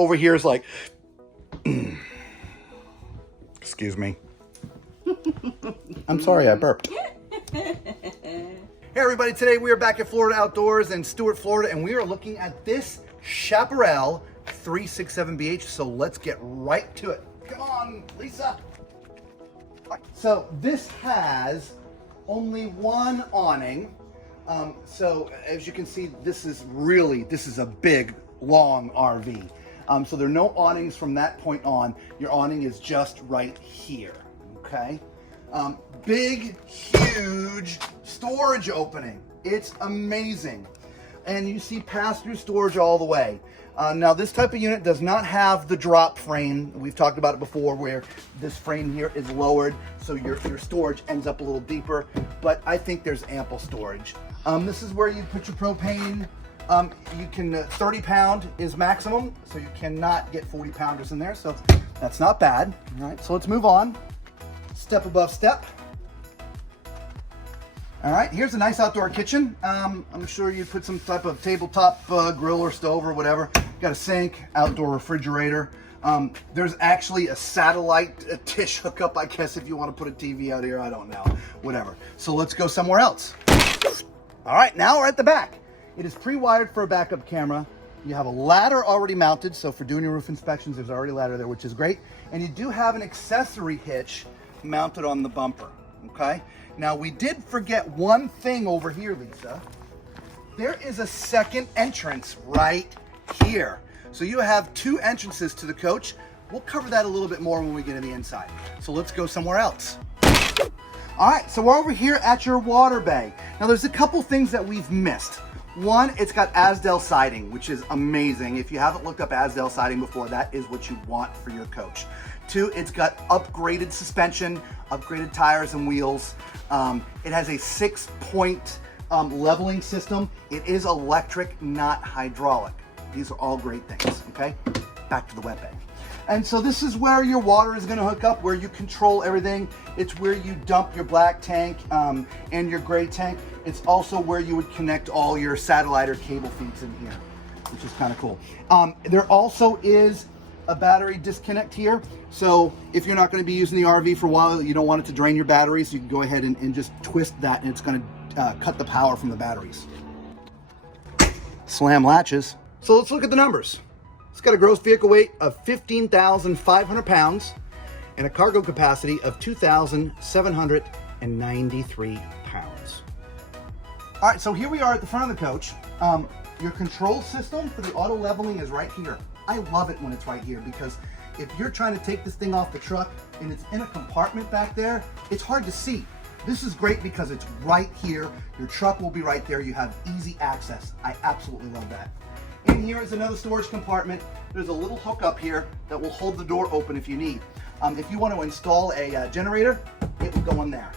over here is like, excuse me. I'm sorry I burped. Hey everybody, today we are back at Florida Outdoors in Stuart, Florida, and we are looking at this Chaparral 367BH, so let's get right to it. Come on, Lisa. So this has only one awning. So as you can see, this is a big, long RV. So there are no awnings from that point on. Your awning is just right here, okay? Big, huge storage opening. It's amazing. And you see pass-through storage all the way. Now this type of unit does not have the drop frame. We've talked about it before, where this frame here is lowered so your storage ends up a little deeper, but I think there's ample storage. This is where you put your propane. You can 30 pound is maximum, so you cannot get 40 pounders in there, so that's not bad. All right, so let's move on. Step above step. All right, here's a nice outdoor kitchen. I'm sure you put some type of tabletop grill or stove or whatever. Got a sink, outdoor refrigerator. There's actually a satellite dish hookup, I guess, if you want to put a TV out here. I don't know, whatever. So let's go somewhere else. All right, now we're at the back. It is pre-wired for a backup camera. You have a ladder already mounted, so for doing your roof inspections, there's already a ladder there, which is great. And you do have an accessory hitch mounted on the bumper, okay? Now, we did forget one thing over here, Lisa. There is a second entrance right here. So you have two entrances to the coach. We'll cover that a little bit more when we get to the inside. So let's go somewhere else. All right, so we're over here at your water bay. Now, there's a couple things that we've missed. One, it's got Asdel siding, which is amazing. If you haven't looked up Asdel siding before, that is what you want for your coach. Two, it's got upgraded suspension, upgraded tires and wheels. It has a 6-point leveling system. It is electric, not hydraulic. These are all great things, okay? Back to the wet bay. And so this is where your water is gonna hook up, where you control everything. It's where you dump your black tank and your gray tank. It's also where you would connect all your satellite or cable feeds in here, which is kind of cool. There also is a battery disconnect here. So if you're not gonna be using the RV for a while, you don't want it to drain your batteries, you can go ahead and just twist that, and it's gonna cut the power from the batteries. Slam latches. So let's look at the numbers. It's got a gross vehicle weight of 15,500 pounds and a cargo capacity of 2,793 pounds. All right, so here we are at the front of the coach. Your control system for the auto leveling is right here. I love it when it's right here, because if you're trying to take this thing off the truck and it's in a compartment back there, it's hard to see. This is great because it's right here. Your truck will be right there. You have easy access. I absolutely love that. In here is another storage compartment. There's a little hook up here that will hold the door open if you need. If you want to install a generator, it will go in there.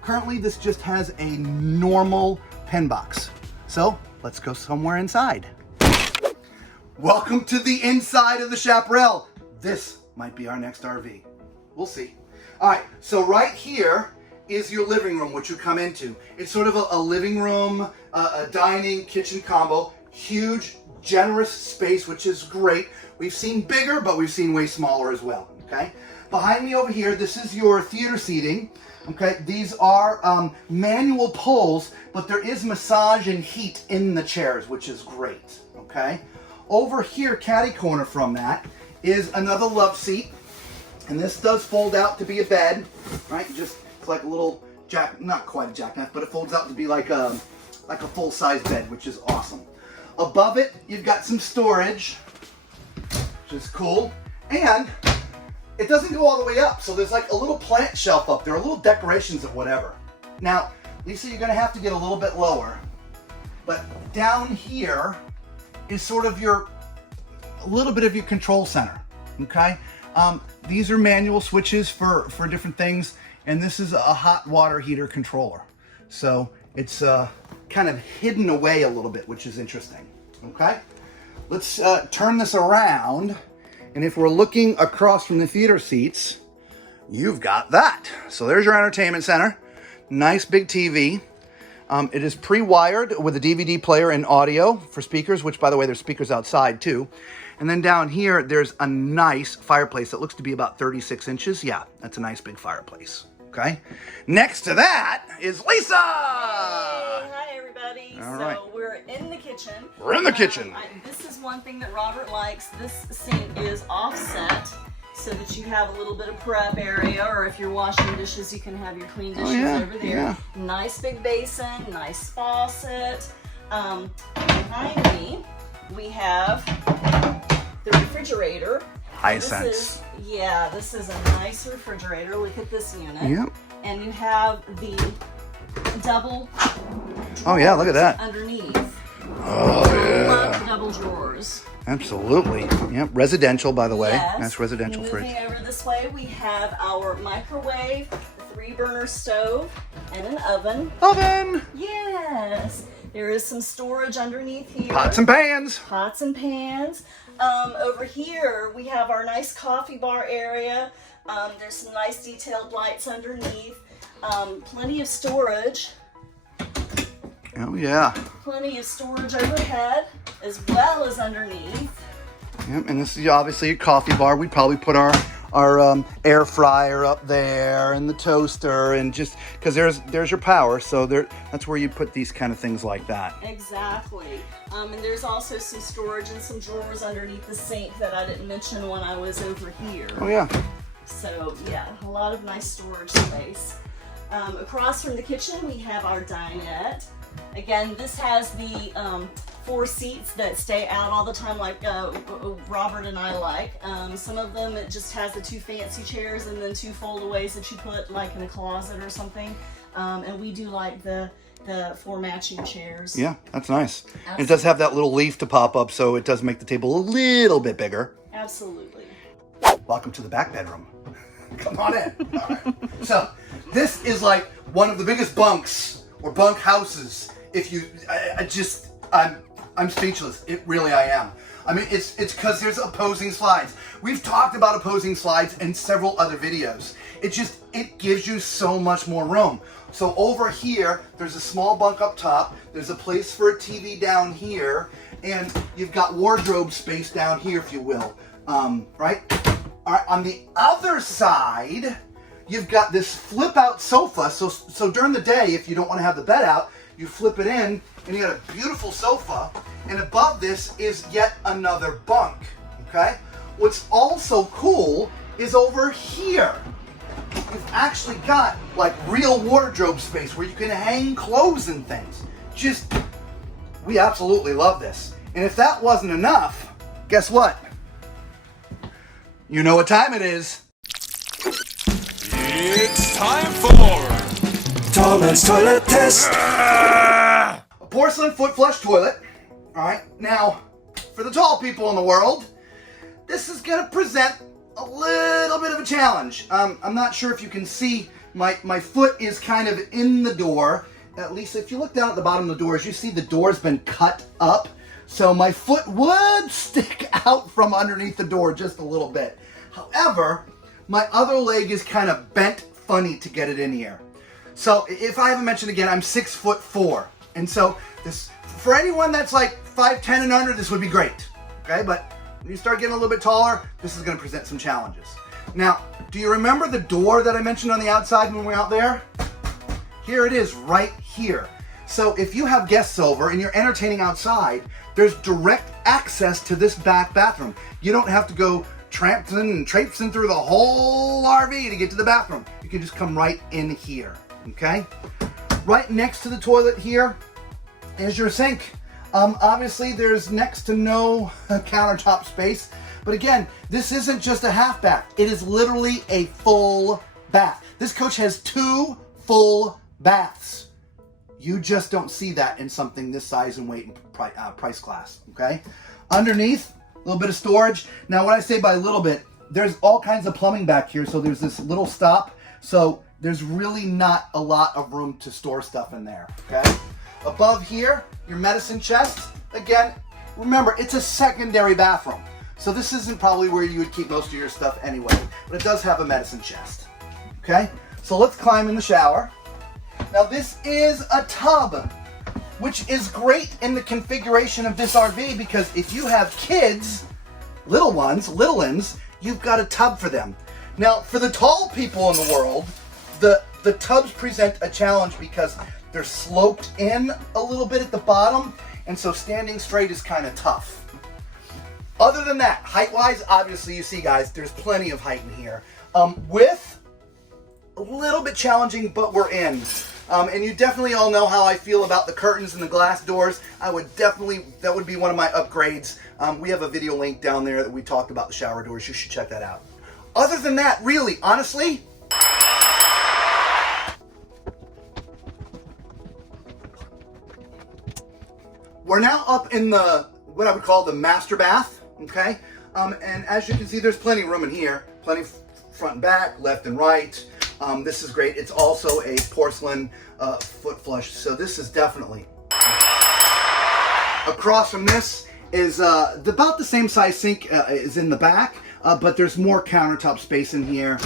Currently, this just has a normal pen box. So let's go somewhere inside. Welcome to the inside of the Chaparral. This might be our next RV. We'll see. All right, so right here is your living room, which you come into. It's sort of a living room, a dining, kitchen combo. Huge, generous space, which is great. We've seen bigger, but we've seen way smaller as well, okay? Behind me over here, this is your theater seating, okay? These are manual pulls, but there is massage and heat in the chairs, which is great, okay? Over here, catty corner from that, is another love seat, and this does fold out to be a bed, right? It's like a little not quite a jackknife, but it folds out to be like a full-size bed, which is awesome. Above it, you've got some storage, which is cool, and it doesn't go all the way up, so there's like a little plant shelf up there, little decorations of whatever. Now, Lisa, you're gonna have to get a little bit lower, but down here is sort of a little bit of your control center, okay? These are manual switches for different things, and this is a hot water heater controller. So it's kind of hidden away a little bit, which is interesting, okay? Let's turn this around, and if we're looking across from the theater seats, you've got that. So there's your entertainment center. Nice big TV. It is pre-wired with a DVD player and audio for speakers, which, by the way, there's speakers outside too. And then down here, there's a nice fireplace that looks to be about 36 inches. Yeah, that's a nice big fireplace. Okay. Next to that is Lisa. Hey, hi everybody. All right. So we're in the kitchen. We're in the kitchen. This is one thing that Robert likes. This sink is offset so that you have a little bit of prep area, or if you're washing dishes, you can have your clean dishes over there. Yeah. Nice big basin, nice faucet. Behind me, we have the refrigerator. Hisense. This is a nice refrigerator. Look at this unit. Yep. And you have the double Oh yeah, look at that. underneath. Oh yeah. Love the double drawers. Absolutely. Yep. Residential, by the way. Yes. That's residential Moving fridge. over this way, we have our microwave, 3-burner stove, and an oven. Oven. Yes. There is some storage underneath here. Pots and pans. Pots and pans. Over here, we have our nice coffee bar area. There's some nice detailed lights underneath. Plenty of storage. Oh yeah. Plenty of storage overhead as well as underneath. Yep. And this is obviously a coffee bar. We'd probably put our air fryer up there and the toaster, and just because there's your power, so that's where you put these kind of things like that. Exactly. And there's also some storage and some drawers underneath the sink that I didn't mention when I was over here. Oh yeah. So yeah, a lot of nice storage space. Across from the kitchen, we have our dinette. Again, this has the 4 seats that stay out all the time, like Robert and I like. Some of them, it just has the 2 fancy chairs and then 2 foldaways that you put like in a closet or something. And we do like the 4 matching chairs. Yeah, that's nice. And it does have that little leaf to pop up, so it does make the table a little bit bigger. Absolutely. Welcome to the back bedroom. Come on in. All right. So this is like one of the biggest bunks or bunk houses. If you, I'm speechless. I am. I mean, it's because there's opposing slides. We've talked about opposing slides in several other videos. It gives you so much more room. So over here, there's a small bunk up top. There's a place for a TV down here, and you've got wardrobe space down here, if you will. Right? All right. On the other side, you've got this flip-out sofa. So during the day, if you don't want to have the bed out, you flip it in, and you got a beautiful sofa, and above this is yet another bunk, okay? What's also cool is over here, you've actually got like real wardrobe space where you can hang clothes and things. We absolutely love this. And if that wasn't enough, guess what? You know what time it is. It's time for Tallman's Toilet Test. A porcelain foot flush toilet. All right, now for the tall people in the world, this is going to present a little bit of a challenge. I'm not sure if you can see, my foot is kind of in the door. At least if you look down at the bottom of the doors, you see the door's been cut up. So my foot would stick out from underneath the door just a little bit. However, my other leg is kind of bent funny to get it in here. So if I haven't mentioned again, I'm 6'4". And so this, for anyone that's like 5'10" and under, this would be great. Okay, but when you start getting a little bit taller, this is going to present some challenges. Now, do you remember the door that I mentioned on the outside when we were out there? Here it is right here. So if you have guests over and you're entertaining outside, there's direct access to this back bathroom. You don't have to go tramping and traipsing through the whole RV to get to the bathroom. You can just come right in here, okay? Right next to the toilet here is your sink. Obviously there's next to no countertop space, but again, this isn't just a half bath. It is literally a full bath. This coach has 2 full baths. You just don't see that in something this size and weight and price class, okay? Underneath, a little bit of storage. Now, when I say by a little bit, there's all kinds of plumbing back here, so there's this little stop, so there's really not a lot of room to store stuff in there, okay? Above here, your medicine chest. Again, remember, it's a secondary bathroom, so this isn't probably where you would keep most of your stuff anyway, but it does have a medicine chest, okay? So let's climb in the shower. Now this is a tub, which is great in the configuration of this RV because if you have kids, little ones, you've got a tub for them. Now, for the tall people in the world, the tubs present a challenge because they're sloped in a little bit at the bottom, and so standing straight is kind of tough. Other than that, height-wise, obviously, you see, guys, there's plenty of height in here. Width, a little bit challenging, but we're in. And you definitely all know how I feel about the curtains and the glass doors. That would be one of my upgrades. We have a video link down there that we talked about the shower doors. You should check that out. Other than that, really, honestly, we're now up in what I would call the master bath, okay? And as you can see, there's plenty of room in here. Plenty front and back, left and right. This is great. It's also a porcelain foot flush, so this is definitely. Across from this is about the same size sink is in the back, but there's more countertop space in here.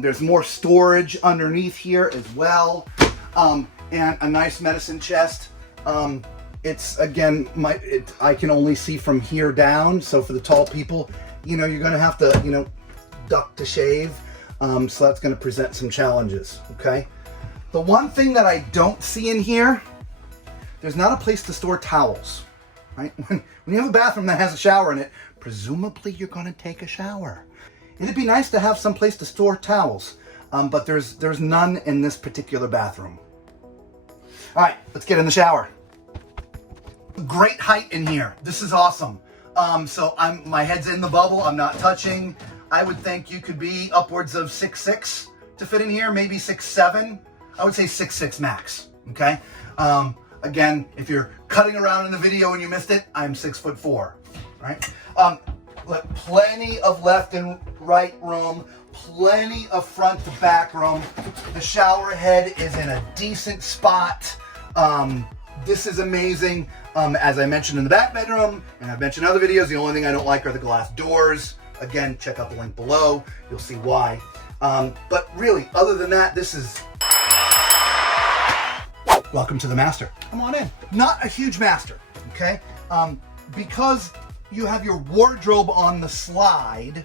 There's more storage underneath here as well, and a nice medicine chest. It's, again, I can only see from here down, so for the tall people, you know, you're gonna have to, you know, duck to shave. So that's going to present some challenges, okay? The one thing that I don't see in here, there's not a place to store towels, right? When you have a bathroom that has a shower in it, presumably you're going to take a shower. It'd be nice to have some place to store towels, but there's none in this particular bathroom. All right, let's get in the shower. Great height in here. This is awesome. So my head's in the bubble. I'm not touching. I would think you could be upwards of 6'6" to fit in here, maybe 6'7". I would say 6'6" max, okay? Again, if you're cutting around in the video and you missed it, I'm 6'4", right? Look, plenty of left and right room, plenty of front to back room. The shower head is in a decent spot. This is amazing. As I mentioned in the back bedroom, and I've mentioned in other videos, the only thing I don't like are the glass doors. Again, check out the link below. You'll see why. But really, other than that, this is... Welcome to the master. Come on in. Not a huge master, okay? Because you have your wardrobe on the slide,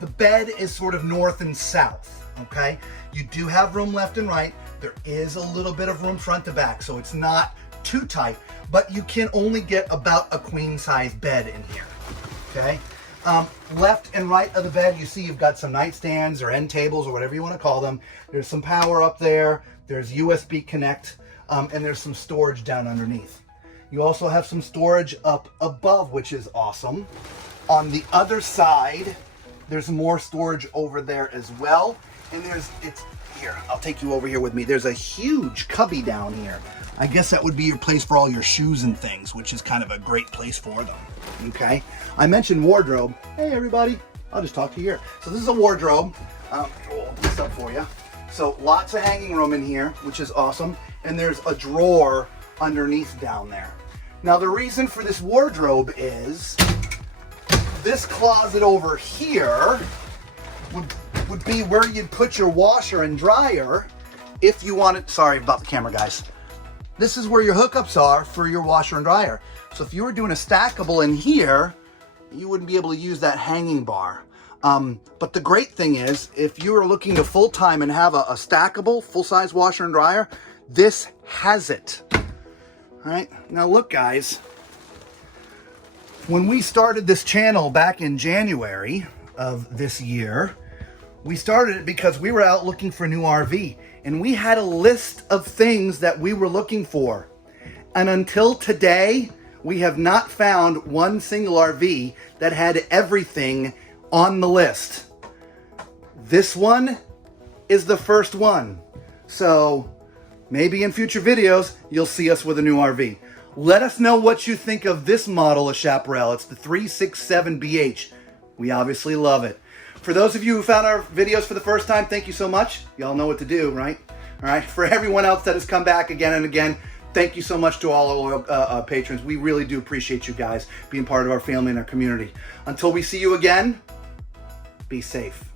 the bed is sort of north and south, okay? You do have room left and right. There is a little bit of room front to back, so it's not too tight, but you can only get about a queen size bed in here, okay? Left and right of the bed, you see you've got some nightstands or end tables or whatever you want to call them. There's some power up there. There's USB connect, and there's some storage down underneath. You also have some storage up above, which is awesome. On the other side, there's more storage over there as well. And here, I'll take you over here with me. There's a huge cubby down here. I guess that would be your place for all your shoes and things, which is kind of a great place for them, okay? I mentioned wardrobe. Hey, everybody. I'll just talk to you here. So this is a wardrobe. I'll open this up for you. So lots of hanging room in here, which is awesome. And there's a drawer underneath down there. Now, the reason for this wardrobe is this closet over here would be where you'd put your washer and dryer if you wanted. Sorry about the camera, guys. This is where your hookups are for your washer and dryer. So if you were doing a stackable in here, you wouldn't be able to use that hanging bar. But the great thing is, if you are looking to full-time and have a stackable, full-size washer and dryer, this has it. All right, now look, guys. When we started this channel back in January of this year, we started it because we were out looking for a new RV, and we had a list of things that we were looking for. And until today, we have not found one single RV that had everything on the list. This one is the first one. So maybe in future videos, you'll see us with a new RV. Let us know what you think of this model of Chaparral. It's the 367BH. We obviously love it. For those of you who found our videos for the first time, thank you so much. Y'all know what to do, right? All right. For everyone else that has come back again and again, thank you so much to all our loyal patrons. We really do appreciate you guys being part of our family and our community. Until we see you again, be safe.